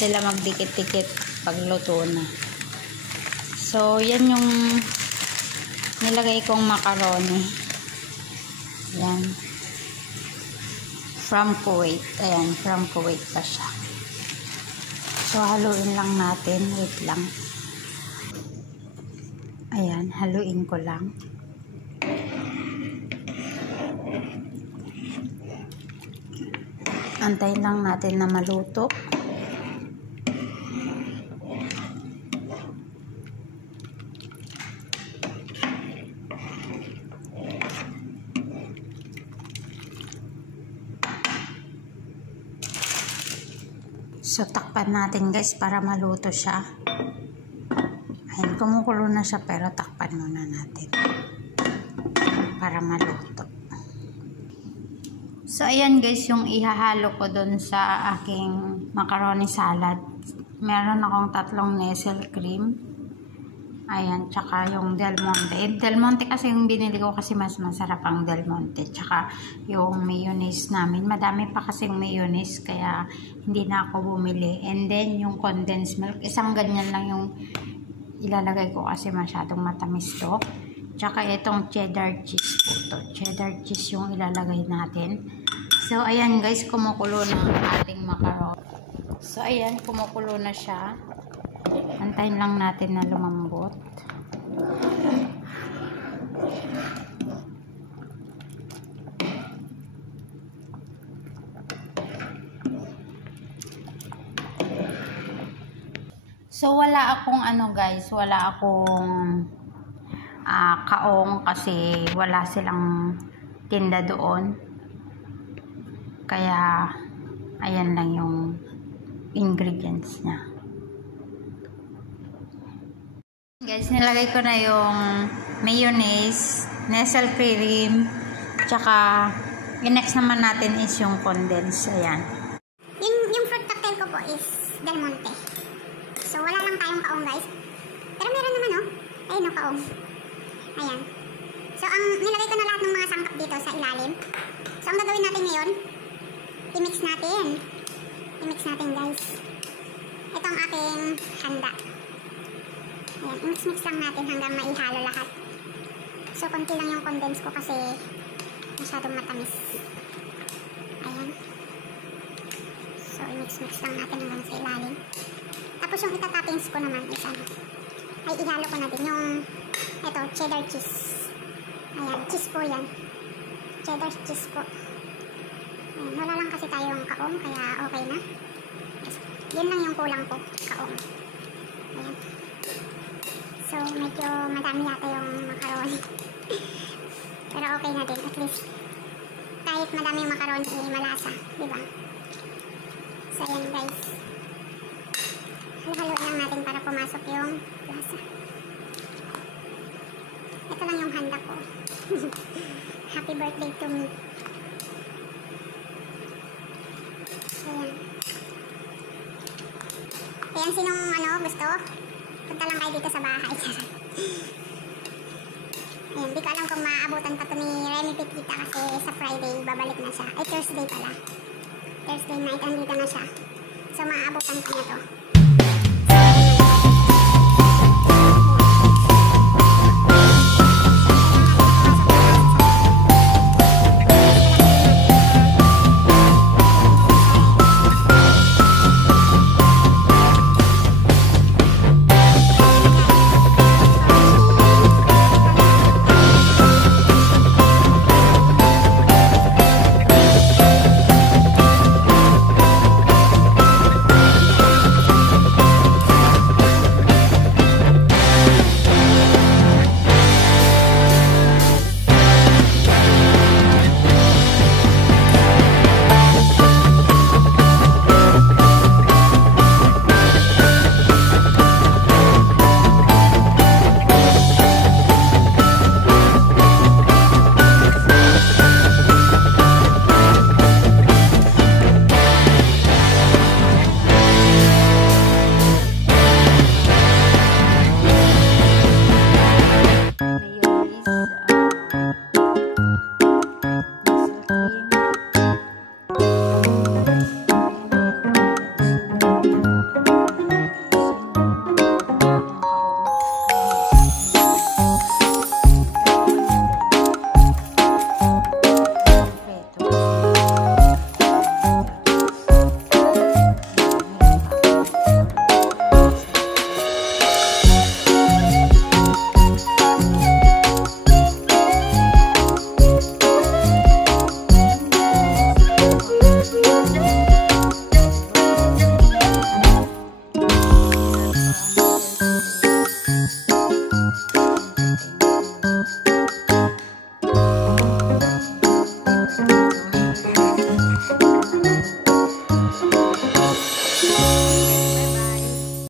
sila magdikit-dikit pag luto na. So, yan yung nilagay kong macaroni. Yan. From Kuwait. Ayan, from Kuwait pa siya. So, haluin lang natin. Wait lang. Ayan, haluin ko lang. Antayin lang natin na maluto. So, takpan natin guys para maluto siya. Ayan, kumukulo na siya pero takpan muna natin para maluto. So, ayan guys, yung ihahalo ko dun sa aking macaroni salad. Meron akong 3 Nestle cream. Ayan, tsaka yung Del Monte. Del Monte kasi yung binili ko kasi mas masarap ang Del Monte. Tsaka yung mayonnaise namin. Madami pa kasi yung mayonnaise kaya hindi na ako bumili. And then yung condensed milk. Isang ganyan lang yung ilalagay ko kasi masyadong matamis to. Tsaka itong cheddar cheese po to. Cheddar cheese yung ilalagay natin. So, ayan guys, kumukulo na ang ating macaroni. So, ayan, kumukulo na siya. Antayin lang natin na lumambot. So, wala akong guys, wala akong kaong kasi wala silang tinda doon. Kaya, ayan lang yung ingredients niya. Guys, nilagay ko na yung mayonnaise, Nestle cream, tsaka next naman natin is yung condensed. Ayan. Yung fruit cocktail ko po is Del Monte. So, wala lang tayong kaong guys. Pero meron naman ayun kaong. Ayan. So, ang nilagay ko na lahat ng mga sangkap dito sa ilalim. So, ang gagawin natin ngayon, i-mix natin. I-mix natin guys. Ito ang aking handa. Ayan, i-mix lang natin hanggang maihalo lahat. So, konti lang yung condense ko kasi masyadong matamis. Ayan. So, i-mix lang natin hanggang sa ilalim. Tapos yung itatoppings ko naman is ay ihalo ko na din yung ito, cheddar cheese. Ayan, cheese po yan. Cheddar cheese po. Ayan, wala lang kasi tayong kaong kaya okay na. Yun lang yung kulang ko, kaong. Ayan. So, medyo madami yata yung macaroni. Pero okay na din, at least kahit madami yung macaroni, malasa, diba? So, ayan guys. Halo-halo lang natin para pumasok yung lasa. Ito lang yung handa ko. Happy birthday to me. Ayan. Ayan, sinong gusto? Punta lang kayo dito sa bahay. Ayan, di ko alam kung maaabutan pa ito ni Remy Petita kasi sa Friday babalik na siya. Ay, Thursday pala. Thursday night, andito na siya. So, maaabutan pa niya to.